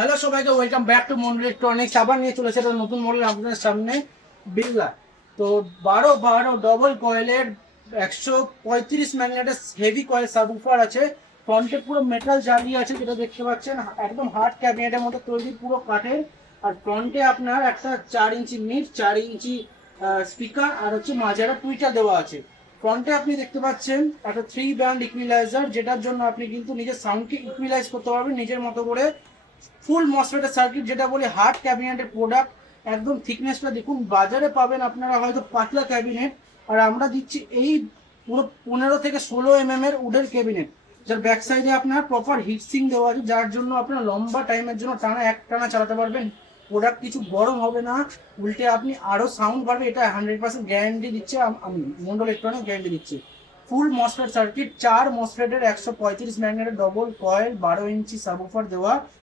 Hello সবাইকে, welcome back to Mondal electronics. আবার নিয়ে চলেছে একটা নতুন মডেল আপনাদের সামনে, বিল্লা। তো 12 ডবল কয়েলের 135 ম্যাগনেটের হেভি কয়েল সাবউফার আছে। ফ্রন্টে পুরো মেটাল জালি আছে, যেটা দেখতে পাচ্ছেন একদম হার্ড ক্যাবিনেটের মতো তৈরি, পুরো কাঠের। আর ফ্রন্টে আপনার একটা 4 ইঞ্চি মিড, 4 ইঞ্চি স্পিকার, আর হচ্ছে মাঝে একটা টুইটার দেওয়া আছে। ফ্রন্টে আপনি দেখতে পাচ্ছেন একটা 3 ব্যান্ড ইকুইলাইজার, যেটার জন্য আপনি কিন্তু নিজের সাউন্ডকে ইকুইলাইজ করতে পারবেন নিজের মতো করে। ফুল মসফেটের সার্কিট, যেটা বলি হার্ড ক্যাবিনেটের প্রোডাক্ট। একদম থিকনেসটা দেখুন, বাজারে পাবেন আপনারা হয়তো পাতলা ক্যাবিনেট, আর আমরা দিচ্ছি এই পুরো 15 থেকে 16 এর উডের ক্যাবিনেট, যার ব্যাক সাইডে আপনার প্রপার হিটসিং দেওয়া আছে, যার জন্য আপনার লম্বা টাইমের জন্য টানা চালাতে পারবেন। প্রোডাক্ট কিছু গরম হবে না, উল্টে আপনি আরো সাউন্ড পারবে। এটা 100% গ্যারান্টি দিচ্ছে আমি, মন্ডল ইলেকট্রনিক গ্যারান্টি দিচ্ছি। ফুল মসফেট সার্কিট, 4 মসফেটের 135 ম্যাগনেটের ডবল কয়েল, 12 ইঞ্চি সাবউফার দেওয়া।